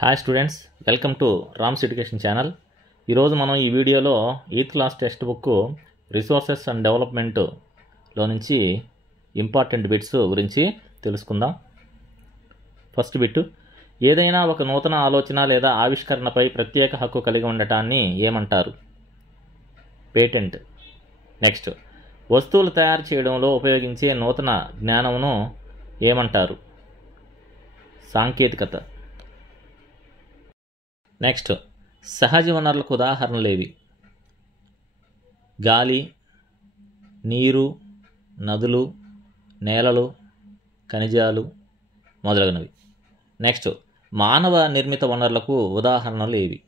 Hi students, welcome to Rams education channel. ఈరోజు మనం ఈ వీడియోలో 8th class text book resources and డెవలప్మెంట్లో నుంచి ఇంపార్టెంట్ బిట్స్ గురించి తెలుసుకుందాం. ఫస్ట్ బిట్, ఏదైనా ఒక నూతన ఆలోచన లేదా ఆవిష్కరణపై ప్రత్యేక హక్కు కలిగి ఉండటాన్ని ఏమంటారు? పేటెంట్. నెక్స్ట్, వస్తువులు తయారు చేయడంలో ఉపయోగించే నూతన జ్ఞానమును ఏమంటారు? సాంకేతికత. నెక్స్ట్, సహజ వనరులకు ఉదాహరణలు ఏవి? గాలి, నీరు, నదులు, నేలలు, ఖనిజాలు మొదలగునవి. నెక్స్ట్, మానవ నిర్మిత వనరులకు ఉదాహరణలు ఏవి?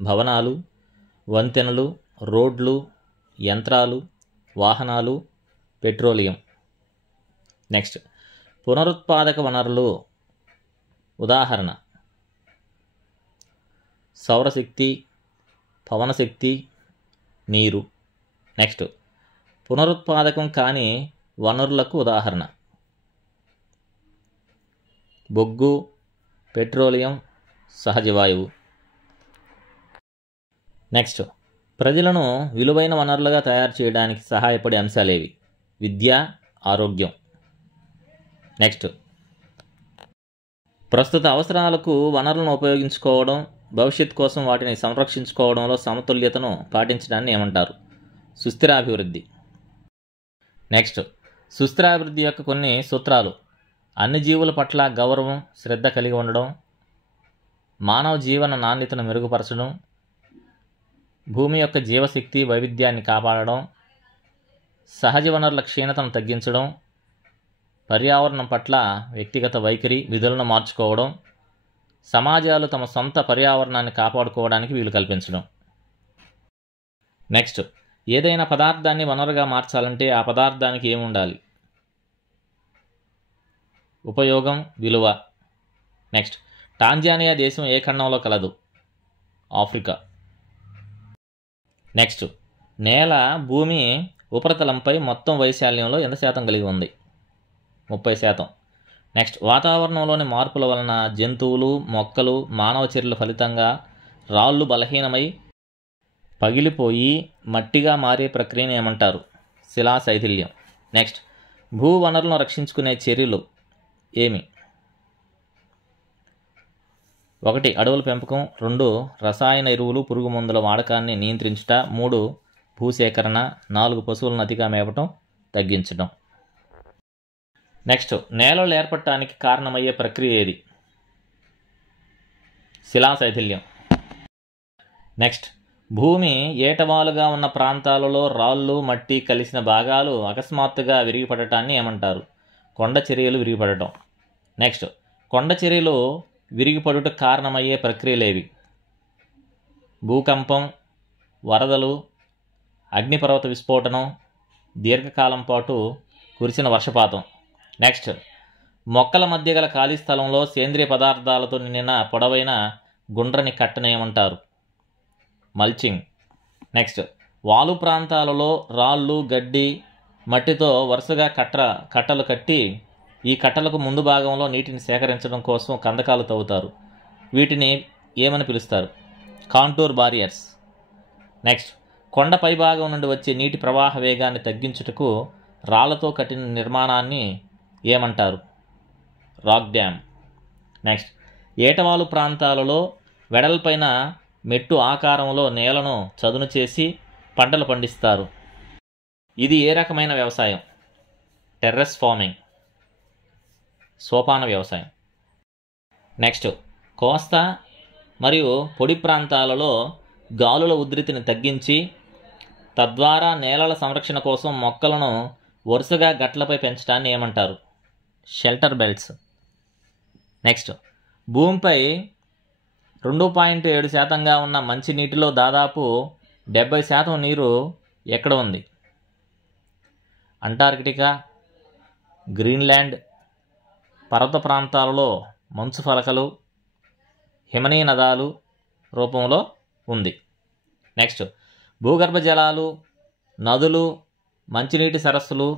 భవనాలు, వంతెనలు, రోడ్లు, యంత్రాలు, వాహనాలు, పెట్రోలియం. నెక్స్ట్, పునరుత్పాదక వనరులు ఉదాహరణ సౌరశక్తి, పవనశక్తి, నీరు. నెక్స్ట్, పునరుత్పాదకం కాని వనరులకు ఉదాహరణ బొగ్గు, పెట్రోలియం, సహజ వాయువు. నెక్స్ట్, ప్రజలను విలువైన వనరులుగా తయారు చేయడానికి సహాయపడే అంశాలేవి? విద్య, ఆరోగ్యం. నెక్స్ట్, ప్రస్తుత అవసరాలకు వనరులను ఉపయోగించుకోవడం, భవిష్యత్ కోసం వాటిని సంరక్షించుకోవడంలో సమతుల్యతను పాటించడాన్ని ఏమంటారు? సుస్థిరాభివృద్ధి. నెక్స్ట్, సుస్థిరాభివృద్ధి యొక్క కొన్ని సూత్రాలు: అన్ని జీవుల పట్ల గౌరవం, శ్రద్ధ కలిగి ఉండడం, మానవ జీవన నాణ్యతను మెరుగుపరచడం, భూమి యొక్క జీవశక్తి వైవిధ్యాన్ని కాపాడడం, సహజ వనరుల క్షీణతను తగ్గించడం, పర్యావరణం పట్ల వ్యక్తిగత వైఖరి, విధులను మార్చుకోవడం, సమాజాలు తమ సొంత పర్యావరణాన్ని కాపాడుకోవడానికి వీలు కల్పించడం. నెక్స్ట్, ఏదైనా పదార్థాన్ని వనరుగా మార్చాలంటే ఆ పదార్థానికి ఏముండాలి? ఉపయోగం, విలువ. నెక్స్ట్, టాంజానియా దేశం ఏ ఖండంలో కలదు? ఆఫ్రికా. నెక్స్ట్, నేల భూమి ఉపరితలంపై మొత్తం వైశాల్యంలో ఎంత శాతం కలిగి ఉంది? 30%. నెక్స్ట్, వాతావరణంలోని మార్పుల వలన జంతువులు, మొక్కలు, మానవ చర్యల ఫలితంగా రాళ్ళు బలహీనమై పగిలిపోయి మట్టిగా మారే ప్రక్రియను ఏమంటారు? శిలాశైథిల్యం. నెక్స్ట్, భూ వనరులను రక్షించుకునే చర్యలు ఏమి? 1. అడవుల పెంపకం. 2. రసాయన ఎరువులు, పురుగు మందుల వాడకాన్ని నియంత్రించుట. 3. భూసేకరణ. 4. పశువులను అతిగా మేపటం, తగ్గించడం. నెక్స్ట్, నేలలు ఏర్పడటానికి కారణమయ్యే ప్రక్రియ ఏది? శిలాశైథిల్యం. నెక్స్ట్, భూమి ఏటవాలుగా ఉన్న ప్రాంతాలలో రాళ్ళు, మట్టి కలిసిన భాగాలు అకస్మాత్తుగా విరిగిపడటాన్ని ఏమంటారు? కొండ చర్యలు విరిగిపడటం. నెక్స్ట్, కొండ చర్యలు విరిగిపడుటకు కారణమయ్యే ప్రక్రియలేవి? భూకంపం, వరదలు, అగ్నిపర్వత విస్ఫోటనం, దీర్ఘకాలం పాటు కురిసిన వర్షపాతం. నెక్స్ట్, మొక్కల మధ్య గల ఖాళీ స్థలంలో సేంద్రియ పదార్థాలతో నిండిన పొడవైన గుండ్రని కట్టను ఏమంటారు? మల్చింగ్. నెక్స్ట్, వాలు ప్రాంతాలలో రాళ్ళు, గడ్డి, మట్టితో వరుసగా కట్టలు కట్టి ఈ కట్టలకు ముందు భాగంలో నీటిని సేకరించడం కోసం కందకాలు తవ్వుతారు. వీటిని ఏమని పిలుస్తారు? Contour barriers. నెక్స్ట్, కొండ పైభాగం నుండి వచ్చే నీటి ప్రవాహ వేగాన్ని తగ్గించుటకు రాళ్లతో కట్టిన నిర్మాణాన్ని ఏమంటారు? Rock dam. నెక్స్ట్, ఏటవాలు ప్రాంతాలలో వెడల్పైన మెట్టు ఆకారంలో నేలను చదును చేసి పంటలు పండిస్తారు. ఇది ఏ రకమైన వ్యవసాయం? టెర్రస్ ఫార్మింగ్, సోపాన వ్యవసాయం. నెక్స్ట్, కోస్తా మరియు పొడి ప్రాంతాలలో గాలుల ఉధృతిని తగ్గించి తద్వారా నేలల సంరక్షణ కోసం మొక్కలను వరుసగా గట్లపై పెంచడాన్ని ఏమంటారు? Shelter belts. నెక్స్ట్, భూమిపై 2.7% ఉన్న మంచినీటిలో దాదాపు 70% నీరు ఎక్కడ ఉంది? అంటార్కిటికా, గ్రీన్లాండ్, పర్వత ప్రాంతాలలో మంచు ఫలకలు, హిమనీయ నదాలు రూపంలో ఉంది. నెక్స్ట్, భూగర్భ జలాలు, నదులు, మంచినీటి సరస్సులు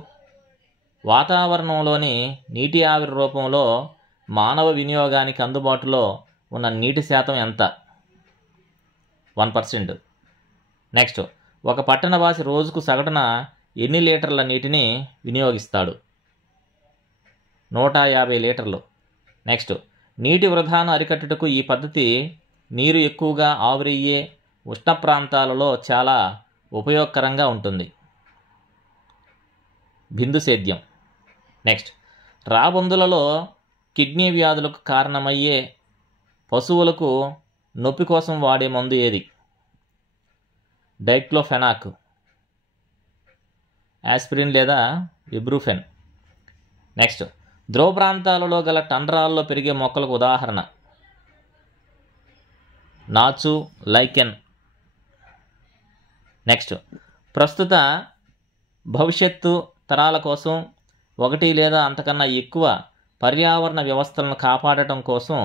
వాతావరణంలోని నీటి ఆవిరి రూపంలో మానవ వినియోగానికి అందుబాటులో ఉన్న నీటి శాతం ఎంత? 1%. నెక్స్ట్, ఒక పట్టణవాసి రోజుకు సగటున ఎన్ని లీటర్ల నీటిని వినియోగిస్తాడు? 150 లీటర్లు. నెక్స్ట్, నీటి వృధాను అరికట్టుటకు ఈ పద్ధతి నీరు ఎక్కువగా ఆవిరయ్యే ఉష్ణ ప్రాంతాలలో చాలా ఉపయోగకరంగా ఉంటుంది. బిందు సేద్యం. నెక్స్ట్, రాబందులలో కిడ్నీ వ్యాధులకు కారణమయ్యే పశువులకు నొప్పి కోసం వాడే మందు ఏది? డైక్లోఫెనాక్, ఆస్పిరిన్ లేదా ఇబ్రూఫెన్. నెక్స్ట్, ధ్రువ ప్రాంతాలలో గల టండ్రాల్లో పెరిగే మొక్కలకు ఉదాహరణ? నాచు, లైకెన్. నెక్స్ట్, ప్రస్తుత భవిష్యత్తు తరాల కోసం ఒకటి లేదా అంతకన్నా ఎక్కువ పర్యావరణ వ్యవస్థలను కాపాడటం కోసం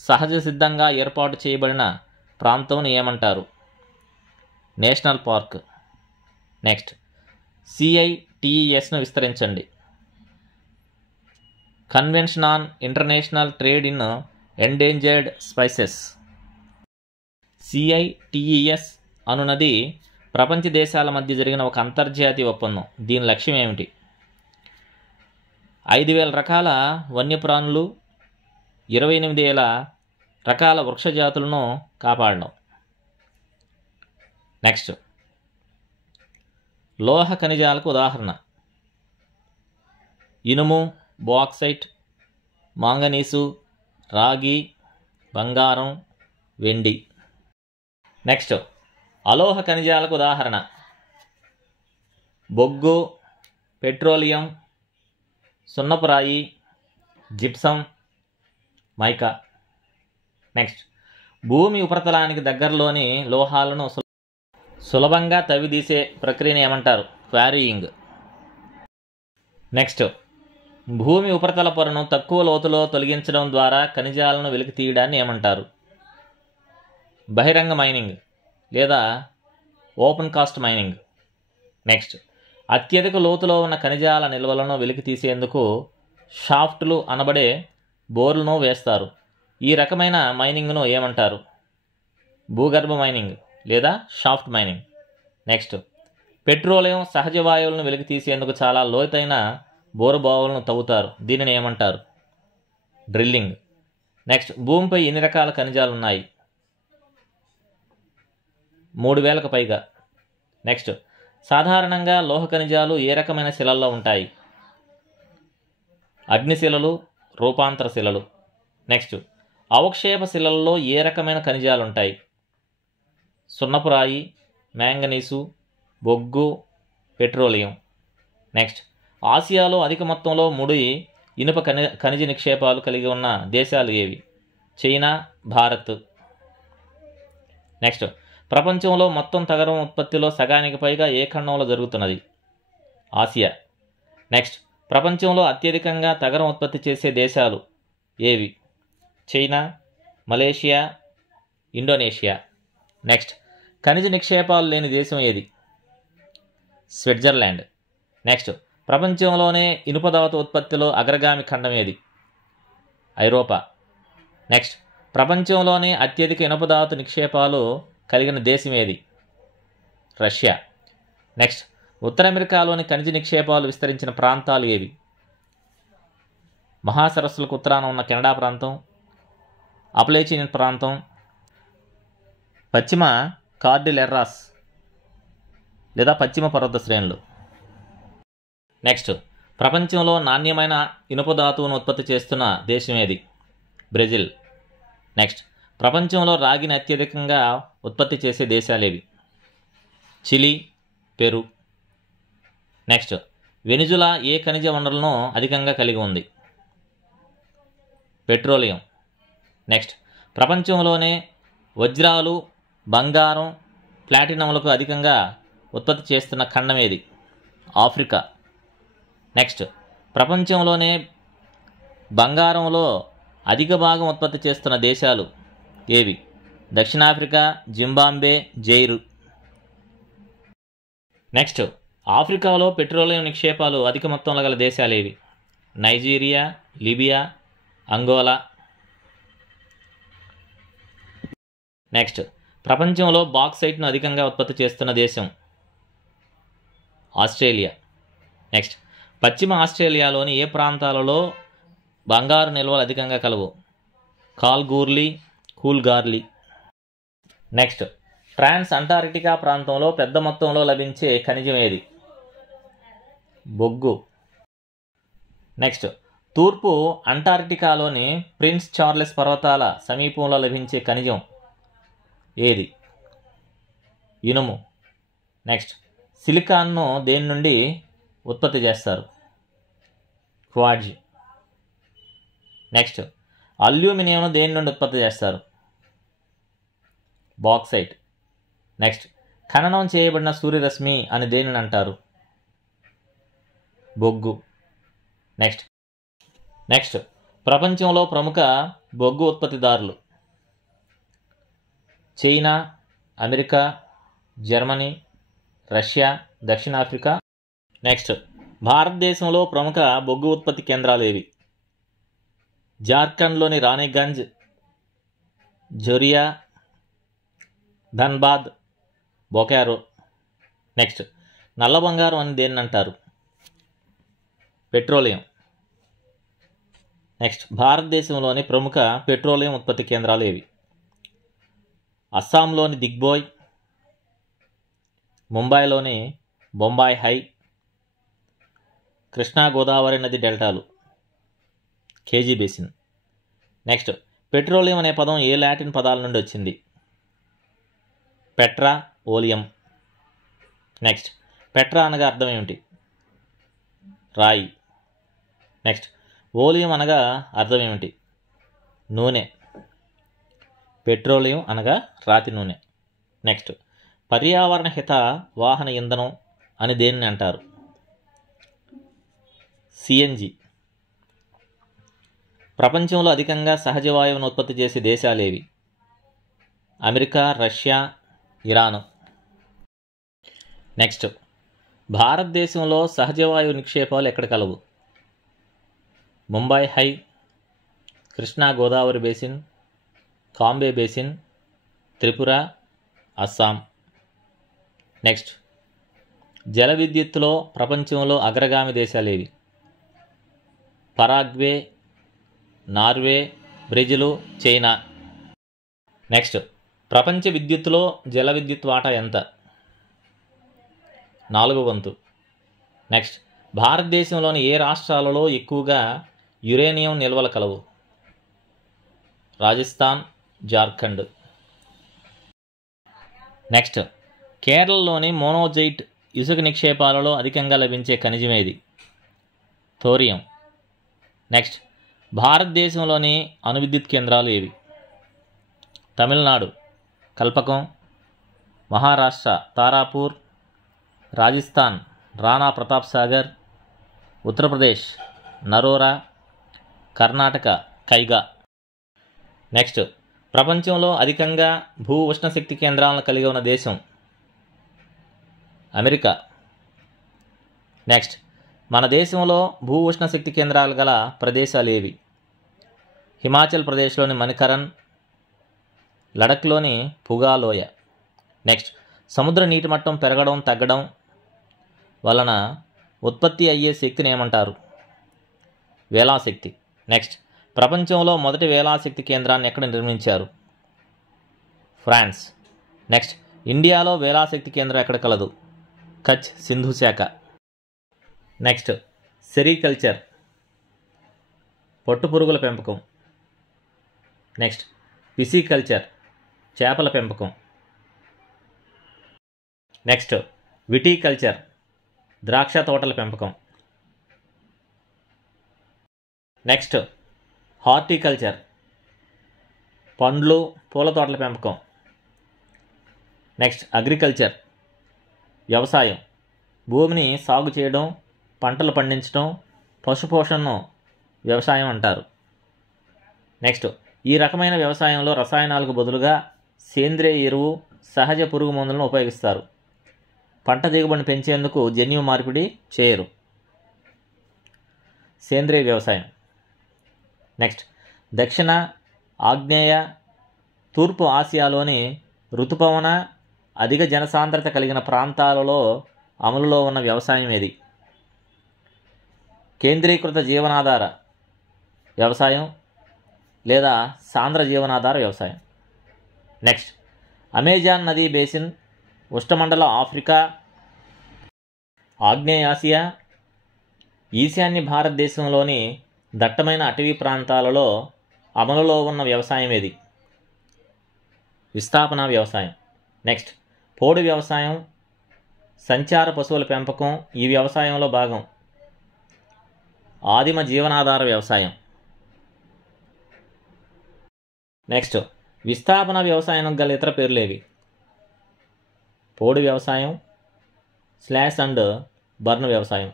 సహజ సిద్ధంగా ఏర్పాటు చేయబడిన ప్రాంతం ఏమంటారు? National park. నెక్స్ట్, CITESను విస్తరించండి. Convention on international trade in endangered spices. CITES అనున్నది ప్రపంచ దేశాల మధ్య జరిగిన ఒక అంతర్జాతీయ ఒప్పందం. దీని లక్ష్యం ఏమిటి? 5,000 రకాల వన్యప్రాణులు, 28,000 రకాల వృక్ష జాతులను కాపాడడం. నెక్స్ట్, లోహ ఖనిజాలకు ఉదాహరణ? ఇనుము, బాక్సైట్, మాంగనీసు, రాగి, బంగారం, వెండి. నెక్స్ట్, అలోహ ఖనిజాలకు ఉదాహరణ? బొగ్గు, పెట్రోలియం, సున్నపురాయి, జిప్సం, మైకా. నెక్స్ట్, భూమి ఉపరితలానికి దగ్గరలోని లోహాలను సులభంగా తవ్విదీసే ప్రక్రియను ఏమంటారు? క్వారీయింగ్. నెక్స్ట్, భూమి ఉపరితల పొరను తక్కువ లోతులో తొలగించడం ద్వారా ఖనిజాలను వెలికి తీయడాన్ని ఏమంటారు? బహిరంగ మైనింగ్ లేదా ఓపెన్ కాస్ట్ మైనింగ్. నెక్స్ట్, అత్యధిక లోతులో ఉన్న ఖనిజాల నిల్వలను వెలికి తీసేందుకు షాఫ్ట్లు అనబడే బోర్లను వేస్తారు. ఈ రకమైన మైనింగ్ను ఏమంటారు? భూగర్భ మైనింగ్ లేదా షాఫ్ట్ మైనింగ్. నెక్స్ట్, పెట్రోలియం సహజ వాయువులను వెలికి తీసేందుకు చాలా లోతైన బోరుబావులను తవ్వుతారు. దీనిని ఏమంటారు? డ్రిల్లింగ్. నెక్స్ట్, భూమిపై ఎన్ని రకాల ఖనిజాలు ఉన్నాయి? 3,000కు పైగా. నెక్స్ట్, సాధారణంగా లోహ ఖనిజాలు ఏ రకమైన శిలల్లో ఉంటాయి? అగ్నిశిలలు, రూపాంతర శిలలు. నెక్స్ట్, అవక్షేప శిలల్లో ఏ రకమైన ఖనిజాలు ఉంటాయి? సున్నపురాయి, మ్యాంగనీసు, బొగ్గు, పెట్రోలియం. నెక్స్ట్, ఆసియాలో అధిక మొత్తంలో ముడి ఇనుప ఖనిజ నిక్షేపాలు కలిగి ఉన్న దేశాలు ఏవి? చైనా, భారత్. నెక్స్ట్, ప్రపంచంలో మొత్తం తగరం ఉత్పత్తిలో సగానికి పైగా ఏ ఖండంలో జరుగుతున్నది? ఆసియా. నెక్స్ట్, ప్రపంచంలో అత్యధికంగా తగరం ఉత్పత్తి చేసే దేశాలు ఏవి? China, Malaysia, Indonesia. నెక్స్ట్, ఖనిజ నిక్షేపాలు లేని దేశం ఏది? స్విట్జర్లాండ్. నెక్స్ట్, ప్రపంచంలోనే ఇనుపధాతు ఉత్పత్తిలో అగ్రగామి ఖండం ఏది? ఐరోపా. నెక్స్ట్, ప్రపంచంలోనే అత్యధిక ఇనుపధాతు నిక్షేపాలు కలిగిన దేశం ఏది? రష్యా. నెక్స్ట్, ఉత్తర అమెరికాలోని ఖనిజ నిక్షేపాలు విస్తరించిన ప్రాంతాలు ఏవి? మహాసరస్సులకు ఉత్తరాన ఉన్న కెనడా ప్రాంతం, అపలేచియన్ ప్రాంతం, పశ్చిమ కార్డిలెర్రాస్ లేదా పశ్చిమ పర్వత శ్రేణులు. నెక్స్ట్, ప్రపంచంలో నాణ్యమైన ఇనుప ధాతువును ఉత్పత్తి చేస్తున్న దేశం ఏది? బ్రెజిల్. నెక్స్ట్, ప్రపంచంలో రాగిని అత్యధికంగా ఉత్పత్తి చేసే దేశాలేవి? Chile, Peru. నెక్స్ట్, వెనిజులా ఏ ఖనిజ వనరులను అధికంగా కలిగి ఉంది? పెట్రోలియం. నెక్స్ట్, ప్రపంచంలోనే వజ్రాలు, బంగారం, ప్లాటినంలకు అధికంగా ఉత్పత్తి చేస్తున్న ఖండం ఏది? ఆఫ్రికా. నెక్స్ట్, ప్రపంచంలోనే బంగారంలో అధిక భాగం ఉత్పత్తి చేస్తున్న దేశాలు ఏవి? దక్షిణాఫ్రికా, జింబాబ్వే, జైరు. నెక్స్ట్, ఆఫ్రికాలో పెట్రోలియం నిక్షేపాలు అధిక మొత్తంలో గల దేశాలు ఏవి? Nigeria, Libya, Angola. నెక్స్ట్ ప్రపంచంలో బాక్సైట్ను అధికంగా ఉత్పత్తి చేస్తున్న దేశం ఆస్ట్రేలియా. నెక్స్ట్ పశ్చిమ ఆస్ట్రేలియాలోని ఏ ప్రాంతాలలో బంగారు నిల్వలు అధికంగా కలవు? కాల్గూర్లీ, కూల్గార్లీ. నెక్స్ట్ ట్రాన్స్ అంటార్కిటికా ప్రాంతంలో పెద్ద మొత్తంలో లభించే ఖనిజం ఏది? బొగ్గు. నెక్స్ట్ తూర్పు అంటార్కిటికాలోని ప్రిన్స్ చార్లెస్ పర్వతాల సమీపంలో లభించే ఖనిజం ఏది? ఇనుము. నెక్స్ట్ సిలికాన్ను దేని నుండి ఉత్పత్తి చేస్తారు? క్వార్ట్జ్. నెక్స్ట్ అల్యూమినియంను దేని నుండి ఉత్పత్తి చేస్తారు? బాక్సైట్. నెక్స్ట్ ఖననం చేయబడిన సూర్యరశ్మి అని దేనిని అంటారు? బొగ్గు. నెక్స్ట్ ప్రపంచంలో ప్రముఖ బొగ్గు ఉత్పత్తిదారులు చైనా, అమెరికా, జర్మనీ, రష్యా, దక్షిణాఫ్రికా. నెక్స్ట్ భారతదేశంలో ప్రముఖ బొగ్గు ఉత్పత్తి కేంద్రాలు ఏవి? జార్ఖండ్లోని రాణిగంజ్, జొరియా, ధన్బాద్, బొకారో. నెక్స్ట్ నల్ల బంగారం అని దేన్ని అంటారు? పెట్రోలియం. నెక్స్ట్ భారతదేశంలోని ప్రముఖ పెట్రోలియం ఉత్పత్తి కేంద్రాలు ఏవి? అస్సాంలోని దిగ్బోయ్, ముంబైలోని బొంబాయి హై, కృష్ణా గోదావరి నది డెల్టాలు, కేజీ బేసిన్. నెక్స్ట్ పెట్రోలియం అనే పదం ఏ లాటిన్ పదాల నుండి వచ్చింది? Petra, oleum. నెక్స్ట్ పెట్రా అనగా అర్థం ఏమిటి? రాయి. నెక్స్ట్ ఓలియం అనగా అర్థం ఏమిటి? నూనె. పెట్రోలియం అనగా రాతి నూనె. నెక్స్ట్ పర్యావరణ హిత వాహన ఇంధనం అని దేనిని అంటారు? సిఎన్జి. ప్రపంచంలో అధికంగా సహజ వాయువును ఉత్పత్తి చేసే దేశాలేవి? America, Russia, Iran. నెక్స్ట్ భారతదేశంలో సహజ వాయువు నిక్షేపాలు ఎక్కడ కలవు? Mumbai High, Krishna Godavari basin, Cambay basin, Tripura, Assam. Next జల విద్యుత్తులో ప్రపంచంలో అగ్రగామి దేశాలేవి? Paraguay, Norway, Brazil, China. Next ప్రపంచ విద్యుత్తులో జల విద్యుత్ వాటా ఎంత? 4/4. నెక్స్ట్ భారతదేశంలోని ఏ రాష్ట్రాలలో ఎక్కువగా యురేనియం నిల్వలు కలవు? రాజస్థాన్, జార్ఖండ్. నెక్స్ట్ కేరళలోని మోనోజైట్ ఇసుక నిక్షేపాలలో అధికంగా లభించే ఖనిజమేది? థోరియం. నెక్స్ట్ భారతదేశంలోని అణువిద్యుత్ కేంద్రాలు ఏవి? తమిళనాడు కల్పకం, మహారాష్ట్ర తారాపూర్, రాజస్థాన్ రాణా ప్రతాప్ సాగర్, ఉత్తరప్రదేశ్ నరోరా, కర్ణాటక కైగా. నెక్స్ట్ ప్రపంచంలో అధికంగా భూ ఉష్ణశక్తి కేంద్రాలను కలిగి ఉన్న దేశం? అమెరికా. నెక్స్ట్ మన దేశంలో భూ ఉష్ణశక్తి కేంద్రాలు గల ప్రదేశాలు ఏవి? హిమాచల్ ప్రదేశ్లోని మణికరణ్, లడఖ్లోని పుగాలోయ. నెక్స్ట్ సముద్ర నీటి మట్టం పెరగడం తగ్గడం వలన ఉత్పత్తి అయ్యే శక్తిని ఏమంటారు? వేలాశక్తి. నెక్స్ట్ ప్రపంచంలో మొదటి వేలాశక్తి కేంద్రాన్ని ఎక్కడ నిర్మించారు? ఫ్రాన్స్. నెక్స్ట్ ఇండియాలో వేలాశక్తి కేంద్రం ఎక్కడ కలదు? కచ్ సింధు శాఖ. నెక్స్ట్ సెరికల్చర్ పట్టుపురుగుల పెంపకం. నెక్స్ట్ పిసికల్చర్ చేపల పెంపకం. నెక్స్ట్ విటికల్చర్ ద్రాక్ష తోటల పెంపకం. నెక్స్ట్ హార్టికల్చర్ పండ్లు పూల తోటల పెంపకం. నెక్స్ట్ అగ్రికల్చర్ వ్యవసాయం భూమిని సాగు చేయడం, పంటలు పండించడం, పశుపోషణను వ్యవసాయం అంటారు. నెక్స్ట్ ఈ రకమైన వ్యవసాయంలో రసాయనాలకు బదులుగా సేంద్రియ ఎరువు, సహజ పురుగు మందులను ఉపయోగిస్తారు. పంట దిగుబడిని పెంచేందుకు జన్యు మార్పిడి చేయరు. సేంద్రియ వ్యవసాయం. నెక్స్ట్ దక్షిణ, ఆగ్నేయ, తూర్పు ఆసియాలోని ఋతుపవన అధిక జనసాంద్రత కలిగిన ప్రాంతాలలో అమలులో ఉన్న వ్యవసాయం ఏది? కేంద్రీకృత జీవనాధార వ్యవసాయం లేదా సాంద్ర జీవనాధార వ్యవసాయం. నెక్స్ట్, అమెజాన్ నదీ బేసిన్ ఉష్ణమండల ఆఫ్రికా, ఆగ్నేయాసియా, ఈశాన్య భారతదేశంలోని దట్టమైన అటవీ ప్రాంతాలలో అమలులో ఉన్న వ్యవసాయం ఏది? విస్థాపన వ్యవసాయం. నెక్స్ట్, పోడు వ్యవసాయం, సంచార పశువుల పెంపకం ఈ వ్యవసాయంలో భాగం. ఆదిమ జీవనాధార వ్యవసాయం. నెక్స్ట్, విస్థాపన వ్యవసాయం గల ఇతర పేర్లేవి? పోడు వ్యవసాయం, స్లాష్ అండ్ బర్న్ వ్యవసాయం.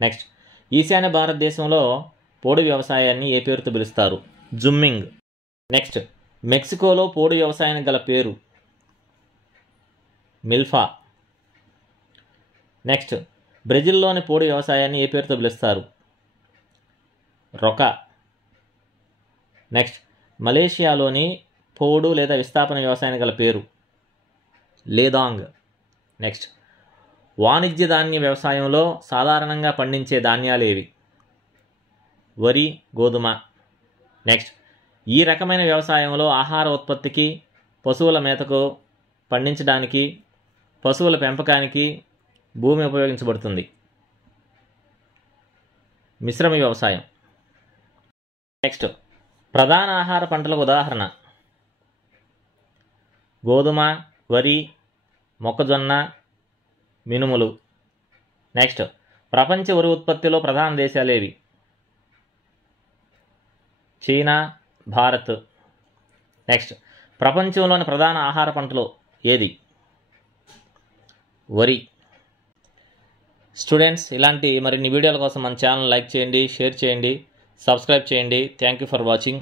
నెక్స్ట్, ఈశాన్య భారతదేశంలో పోడు వ్యవసాయాన్ని ఏ పేరుతో పిలుస్తారు? జుమ్మింగ్. నెక్స్ట్, మెక్సికోలో పోడు వ్యవసాయానికి గల పేరు? మిల్ఫా. నెక్స్ట్, బ్రెజిల్లోని పోడు వ్యవసాయాన్ని ఏ పేరుతో పిలుస్తారు? రొకా. నెక్స్ట్, మలేషియాలోని పోడు లేదా విస్థాపన వ్యవసాయానికి గల పేరు? లేదాంగ్. నెక్స్ట్, వాణిజ్య ధాన్య వ్యవసాయంలో సాధారణంగా పండించే ధాన్యాలు ఏవి? వరి, గోధుమ. నెక్స్ట్, ఈ రకమైన వ్యవసాయంలో ఆహార ఉత్పత్తికి, పశువుల మేతకు పండించడానికి, పశువుల పెంపకానికి భూమి ఉపయోగించబడుతుంది. మిశ్రమ వ్యవసాయం. నెక్స్ట్, ప్రధాన ఆహార పంటలకు ఉదాహరణ? గోధుమ, వరి, మొక్కజొన్న, మినుములు. నెక్స్ట్, ప్రపంచ వరి ఉత్పత్తిలో ప్రధాన దేశాలు ఏవి? చైనా, భారత్. నెక్స్ట్, ప్రపంచంలోని ప్రధాన ఆహార పంటలు ఏది? వరి. స్టూడెంట్స్, ఇలాంటి మరిన్ని వీడియోల కోసం మన ఛానల్ లైక్ చేయండి, షేర్ చేయండి, సబ్స్క్రైబ్ చేయండి. Thank you for watching.